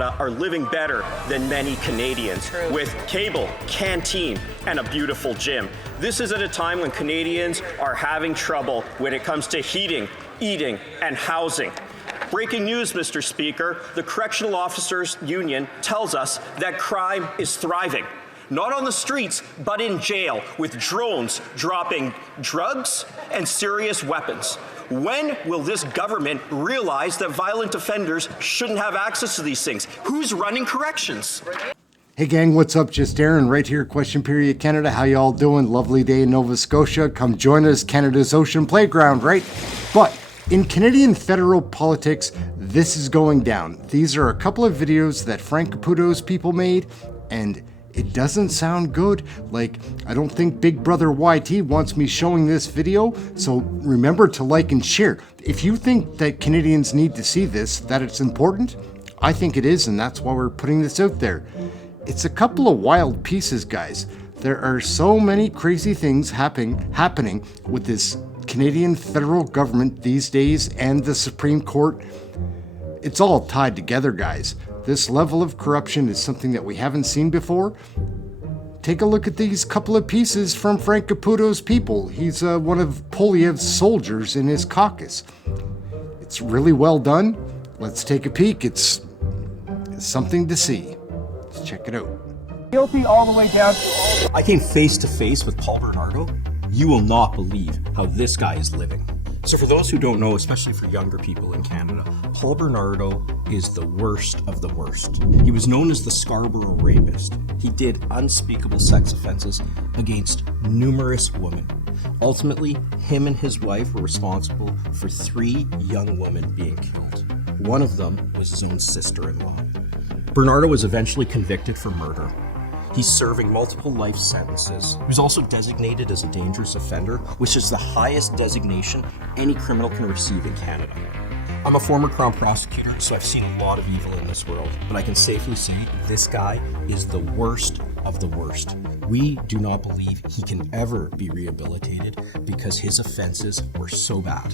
Canada are living better than many Canadians with cable, canteen, and a beautiful gym. This is at a time when Canadians are having trouble when it comes to heating, eating, and housing. Breaking news, Mr. Speaker, the Correctional Officers Union tells us that crime is thriving. Not on the streets, but in jail, with drones dropping drugs and serious weapons. When will this government realize that violent offenders shouldn't have access to these things? Who's running corrections? Hey gang, what's up? Just Ehren right here, Question Period Canada. How y'all doing? Lovely day in Nova Scotia. Come join us, Canada's Ocean Playground, right? But in Canadian federal politics, this is going down. These are a couple of videos that Frank Caputo's people made, and it doesn't sound good. Like, I don't think Big Brother YT wants me showing this video, so remember to like and share. If you think that Canadians need to see this, that it's important, I think it is, and that's why we're putting this out there. It's a couple of wild pieces, guys. There are so many crazy things happening with this Canadian federal government these days and the Supreme Court. It's all tied together, guys. This level of corruption is something that we haven't seen before. Take a look at these couple of pieces from Frank Caputo's people. He's one of Poilievre's soldiers in his caucus. It's really well done. Let's take a peek. It's something to see. Let's check it out. Guilty all the way down to all. I came face to face with Paul Bernardo. You will not believe how this guy is living. So for those who don't know, especially for younger people in Canada, Paul Bernardo is the worst of the worst. He was known as the Scarborough Rapist. He did unspeakable sex offenses against numerous women. Ultimately, him and his wife were responsible for 3 young women being killed. One of them was his own sister-in-law. Bernardo was eventually convicted for murder. He's serving multiple life sentences. He was also designated as a dangerous offender, which is the highest designation any criminal can receive in Canada. I'm a former Crown prosecutor, so I've seen a lot of evil in this world, but I can safely say this guy is the worst of the worst. We do not believe he can ever be rehabilitated because his offenses were so bad.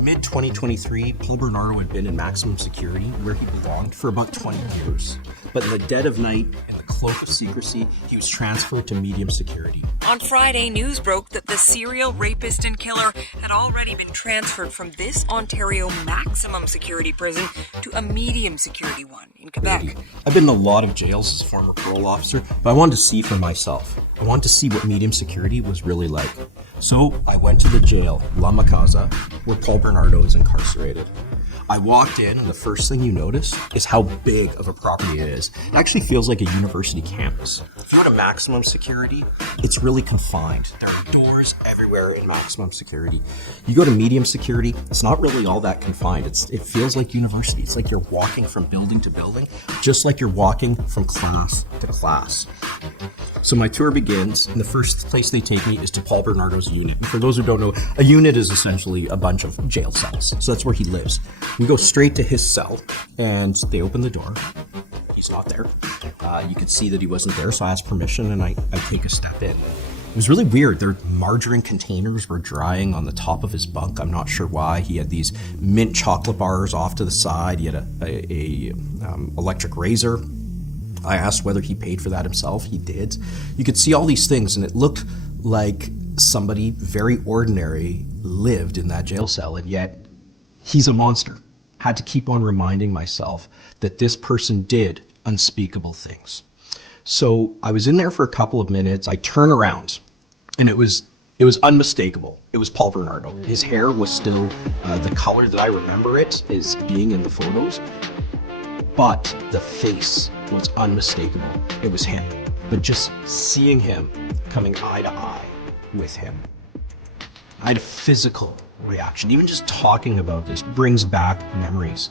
Mid-2023, Paul Bernardo had been in maximum security where he belonged for about 20 years. But in the dead of night, in the cloak of secrecy, he was transferred to medium security. On Friday, news broke that the serial rapist and killer had already been transferred from this Ontario maximum security prison to a medium security one in Quebec. I've been in a lot of jails as a former parole officer, but I wanted to see for myself. I wanted to see what medium security was really like. So I went to the jail, La Macasa, where Paul Bernardo is incarcerated. I walked in, and the first thing you notice is how big of a property it is. It actually feels like a university campus. If you go to maximum security, it's really confined. There are doors everywhere in maximum security. You go to medium security, it's not really all that confined. It feels like university. It's like you're walking from building to building, just like you're walking from class to class. So my tour begins, and the first place they take me is to Paul Bernardo's unit. And for those who don't know, a unit is essentially a bunch of jail cells. So that's where he lives. We go straight to his cell, and they open the door. He's not there. You could see that he wasn't there, so I asked permission, and I take a step in. It was really weird. Their margarine containers were drying on the top of his bunk. I'm not sure why. He had these mint chocolate bars off to the side. He had a electric razor. I asked whether he paid for that himself. He did. You could see all these things, and it looked like somebody very ordinary lived in that jail cell, and yet he's a monster. Had to keep on reminding myself that this person did unspeakable things. So I was in there for a couple of minutes. I turn around, and it was unmistakable. It was Paul Bernardo. His hair was still the color that I remember it as being in the photos, but the face was unmistakable. It was him. But just seeing him coming eye to eye with him, I had a physical reaction. Even just talking about this brings back memories.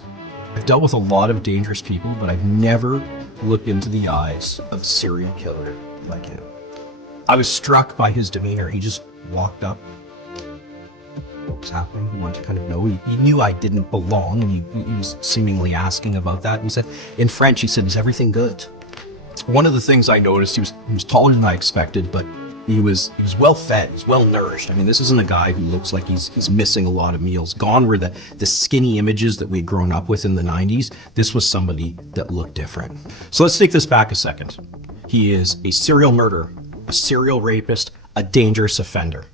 I've dealt with a lot of dangerous people, but I've never looked into the eyes of a serial killer like him. I was struck by his demeanor. He just walked up. What was happening? He wanted to kind of know. He knew I didn't belong, and he was seemingly asking about that. And he said, in French, he said, "Is everything good?" One of the things I noticed, he was taller than I expected, but He was well fed, he's well nourished. I mean, this isn't a guy who looks like he's missing a lot of meals. Gone were the skinny images that we'd grown up with in the 90s. This was somebody that looked different. So let's take this back a second. He is a serial murderer, a serial rapist, a dangerous offender.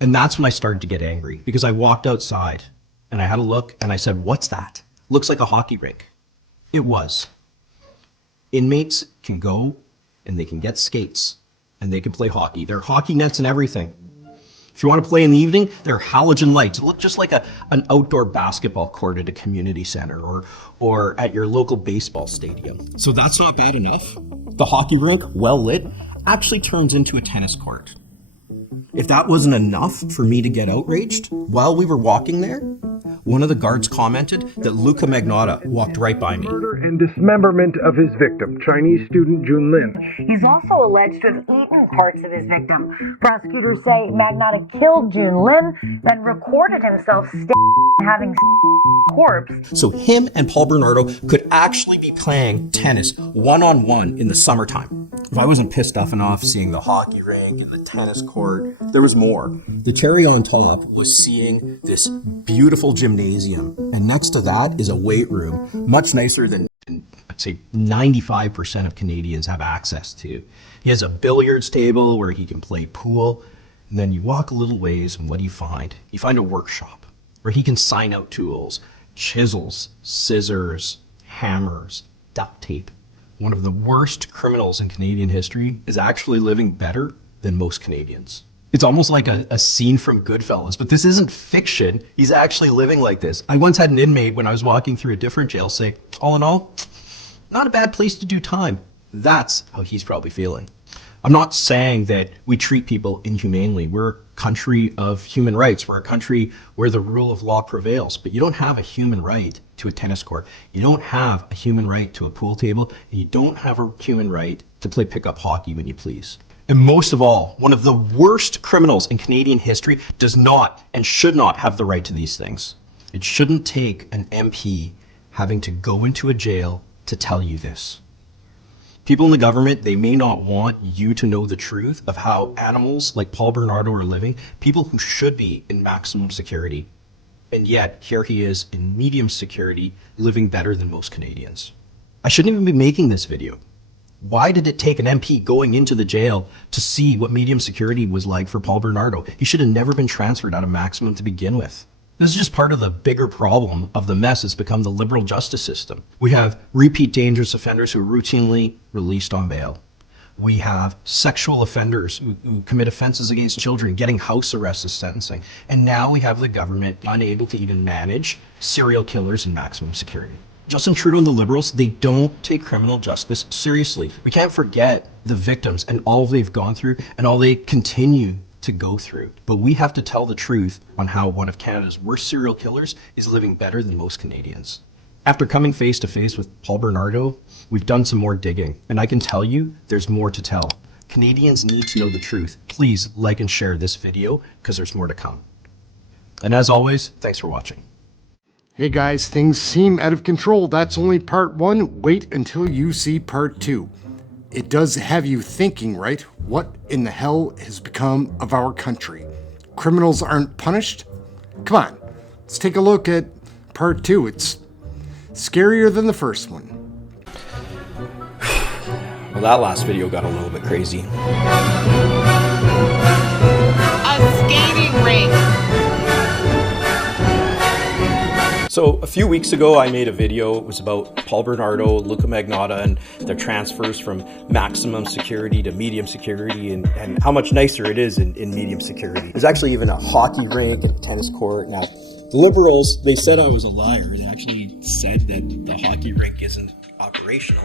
And that's when I started to get angry, because I walked outside and I had a look and I said, what's that? Looks like a hockey rink. It was. Inmates can go and they can get skates and they can play hockey. There are hockey nets and everything. If you want to play in the evening, there are halogen lights. It looks just like an outdoor basketball court at a community center or at your local baseball stadium. So that's not bad enough. The hockey rink, well lit, actually turns into a tennis court. If that wasn't enough for me to get outraged, while we were walking there, one of the guards commented that Luca Magnotta walked right by me. Murder and dismemberment of his victim, Chinese student Jun Lin. He's also alleged to have eaten parts of his victim. Prosecutors say Magnotta killed Jun Lin, then recorded himself having corpse. So him and Paul Bernardo could actually be playing tennis one-on-one in the summertime. If I wasn't pissed off enough seeing the hockey rink and the tennis court, there was more. The cherry on top was seeing this beautiful gymnasium. And next to that is a weight room, much nicer than I'd say 95% of Canadians have access to. He has a billiards table where he can play pool. And then you walk a little ways and what do you find? You find a workshop where he can sign out tools, chisels, scissors, hammers, duct tape. One of the worst criminals in Canadian history is actually living better than most Canadians. It's almost like a scene from Goodfellas, but this isn't fiction. He's actually living like this. I once had an inmate when I was walking through a different jail say, all in all, not a bad place to do time. That's how he's probably feeling. I'm not saying that we treat people inhumanely. We're a country of human rights. We're a country where the rule of law prevails, but you don't have a human right to a tennis court. You don't have a human right to a pool table, and you don't have a human right to play pickup hockey when you please. And most of all, one of the worst criminals in Canadian history does not and should not have the right to these things. It shouldn't take an MP having to go into a jail to tell you this. People in the government, they may not want you to know the truth of how animals like Paul Bernardo are living, people who should be in maximum security. And yet, here he is in medium security, living better than most Canadians. I shouldn't even be making this video. Why did it take an MP going into the jail to see what medium security was like for Paul Bernardo? He should have never been transferred out of maximum to begin with. This is just part of the bigger problem of the mess that's become the liberal justice system. We have repeat dangerous offenders who are routinely released on bail. We have sexual offenders who commit offenses against children getting house arrest as sentencing. And now we have the government unable to even manage serial killers in maximum security. Justin Trudeau and the Liberals, they don't take criminal justice seriously. We can't forget the victims and all they've gone through and all they continue to go through. But we have to tell the truth on how one of Canada's worst serial killers is living better than most Canadians. After coming face to face with Paul Bernardo, we've done some more digging, and I can tell you there's more to tell. Canadians need to know the truth. Please like and share this video because there's more to come. And as always, thanks for watching. Hey guys, things seem out of control. That's only part 1. Wait until you see part 2. It does have you thinking, right? What in the hell has become of our country? Criminals aren't punished? Come on, let's take a look at part 2. It's scarier than the first one. Well, that last video got a little bit crazy. A skating rink. So a few weeks ago, I made a video. It was about Paul Bernardo, Luca Magnotta, and their transfers from maximum security to medium security and how much nicer it is in medium security. There's actually even a hockey rink and a tennis court. Now, the Liberals, they said I was a liar. They actually said that the hockey rink isn't operational.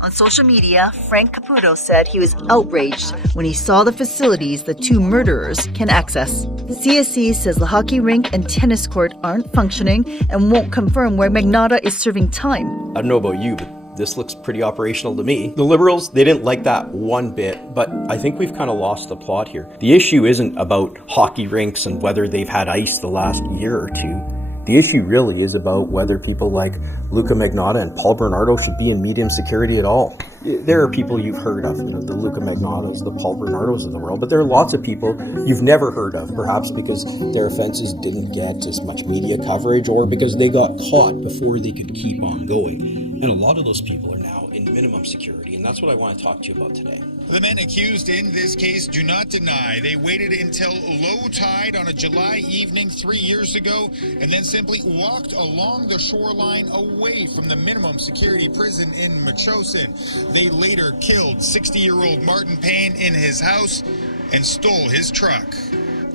On social media, Frank Caputo said he was outraged when he saw the facilities the two murderers can access. CSC says the hockey rink and tennis court aren't functioning and won't confirm where Magnotta is serving time. I don't know about you, but this looks pretty operational to me. The Liberals, they didn't like that one bit, but I think we've kind of lost the plot here. The issue isn't about hockey rinks and whether they've had ice the last year or two. The issue really is about whether people like Luca Magnotta and Paul Bernardo should be in medium security at all. There are people you've heard of, the Luca Magnotas, the Paul Bernardos of the world, but there are lots of people you've never heard of, perhaps because their offenses didn't get as much media coverage or because they got caught before they could keep on going. And a lot of those people are now in minimum security, and that's what I want to talk to you about today. The men accused in this case do not deny they waited until low tide on a July evening 3 years ago and then simply walked along the shoreline away from the minimum security prison in Metchosin. They later killed 60-year-old Martin Payne in his house and stole his truck.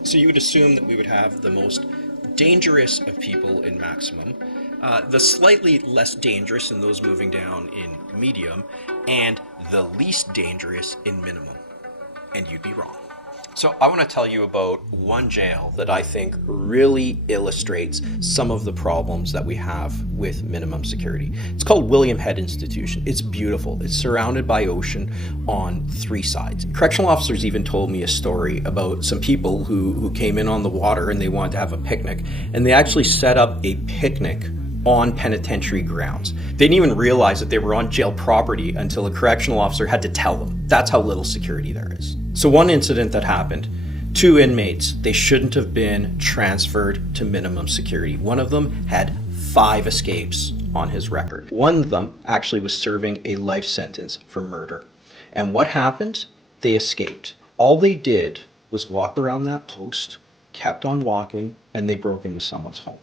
So you would assume that we would have the most dangerous of people in maximum, the slightly less dangerous in those moving down in medium, and the least dangerous in minimum. And you'd be wrong. So I want to tell you about one jail that I think really illustrates some of the problems that we have with minimum security. It's called William Head Institution. It's beautiful. It's surrounded by ocean on 3 sides. Correctional officers even told me a story about some people who came in on the water and they wanted to have a picnic, and they actually set up a picnic on penitentiary grounds. They didn't even realize that they were on jail property until a correctional officer had to tell them. That's how little security there is. So one incident that happened, 2 inmates, they shouldn't have been transferred to minimum security. One of them had 5 escapes on his record. One of them actually was serving a life sentence for murder. And what happened? They escaped. All they did was walk around that post, kept on walking, and they broke into someone's home.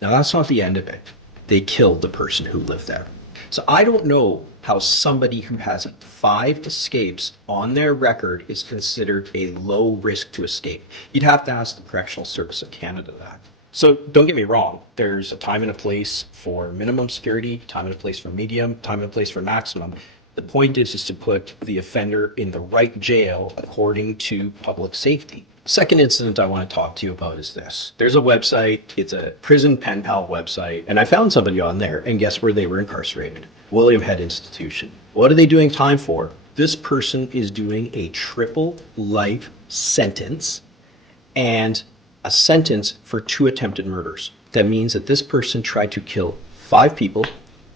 Now that's not the end of it. They killed the person who lived there. So I don't know how somebody who has 5 escapes on their record is considered a low risk to escape. You'd have to ask the Correctional Circus of Canada that. So don't get me wrong, there's a time and a place for minimum security, time and a place for medium, time and a place for maximum. The point is to put the offender in the right jail according to public safety. Second incident I want to talk to you about is this. There's a website, it's a prison pen pal website, and I found somebody on there, and guess where they were incarcerated? William Head Institution. What are they doing time for? This person is doing a triple life sentence and a sentence for 2 attempted murders. That means that this person tried to kill 5 people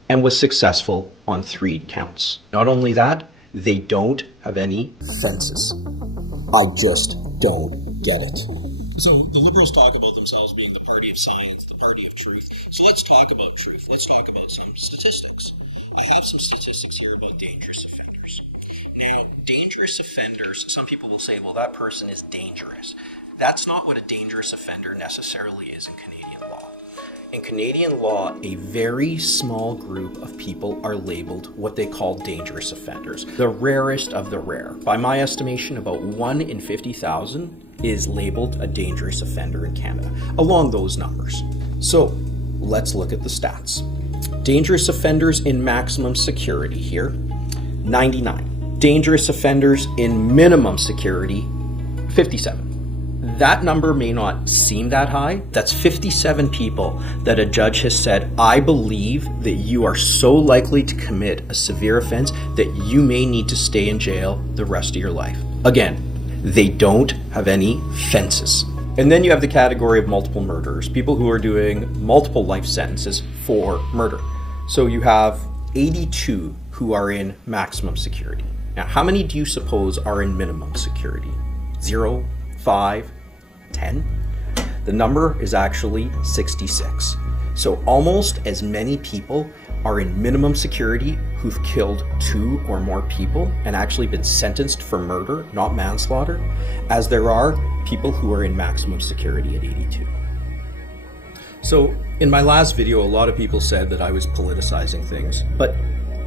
and was successful on 3 counts. Not only that, they don't have any fences. I just don't get it. So the Liberals talk about themselves being the party of science, the party of truth. So let's talk about truth. Let's talk about some statistics. I have some statistics here about dangerous offenders. Now, dangerous offenders, some people will say, well, that person is dangerous. That's not what a dangerous offender necessarily is in Canadian law. In Canadian law, a very small group of people are labeled what they call dangerous offenders, the rarest of the rare. By my estimation, about 1 in 50,000 is labeled a dangerous offender in Canada, along those numbers. So let's look at the stats. Dangerous offenders in maximum security here, 99. Dangerous offenders in minimum security, 57. That number may not seem that high. That's 57 people that a judge has said, I believe that you are so likely to commit a severe offense that you may need to stay in jail the rest of your life. Again, they don't have any fences. And then you have the category of multiple murderers, people who are doing multiple life sentences for murder. So you have 82 who are in maximum security. Now, how many do you suppose are in minimum security? 0, 5, 10? The number is actually 66. So almost as many people are in minimum security who've killed 2 or more people and actually been sentenced for murder, not manslaughter, as there are people who are in maximum security at 82. So in my last video, a lot of people said that I was politicizing things, but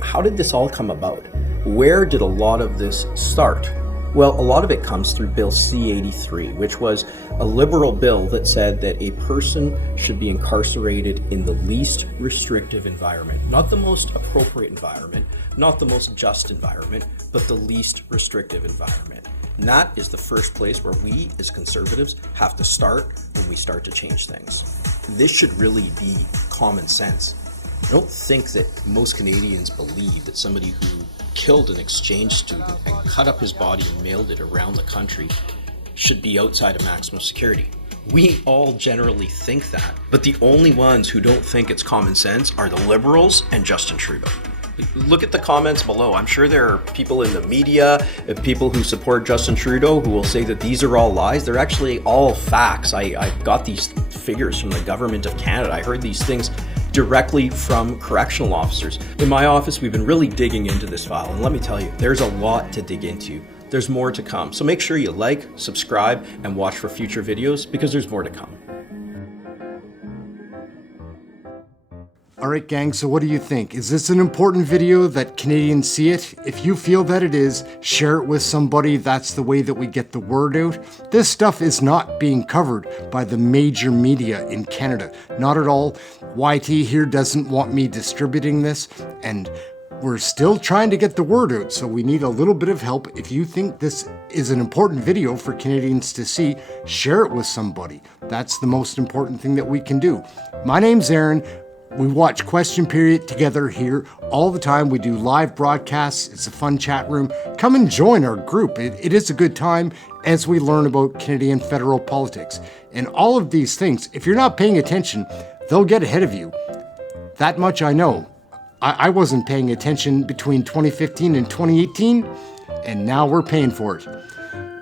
how did this all come about? Where did a lot of this start? Well, a lot of it comes through Bill C-83, which was a liberal bill that said that a person should be incarcerated in the least restrictive environment, not the most appropriate environment, not the most just environment, but the least restrictive environment. And that is the first place where we as conservatives have to start when we start to change things. This should really be common sense. I don't think that most Canadians believe that somebody who killed an exchange student and cut up his body and mailed it around the country should be outside of maximum security. We all generally think that, but the only ones who don't think it's common sense are the Liberals and Justin Trudeau. Look at the comments below. I'm sure there are people in the media, people who support Justin Trudeau who will say that these are all lies. They're actually all facts. I got these figures from the government of Canada. I heard these things directly from correctional officers. In my office, we've been really digging into this file, and let me tell you, there's a lot to dig into. There's more to come. So make sure you like, subscribe, and watch for future videos because there's more to come. All right, gang, so what do you think? Is this an important video that Canadians see it? If you feel that it is, share it with somebody. That's the way that we get the word out. This stuff is not being covered by the major media in Canada. Not at all. YT here doesn't want me distributing this, and we're still trying to get the word out, so we need a little bit of help. If you think this is an important video for Canadians to see, share it with somebody. That's the most important thing that we can do. My name's Ehren. We watch Question Period together here all the time. We do live broadcasts. It's a fun chat room. Come and join our group. It is a good time as we learn about Canadian federal politics. And all of these things, if you're not paying attention, they'll get ahead of you. That much I know. I wasn't paying attention between 2015 and 2018, and now we're paying for it.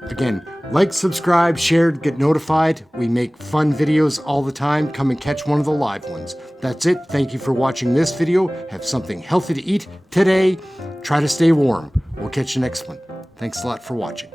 Again, like, subscribe, share, get notified. We make fun videos all the time. Come and catch one of the live ones. That's it. Thank you for watching this video. Have something healthy to eat today. Try to stay warm. We'll catch you next one. Thanks a lot for watching.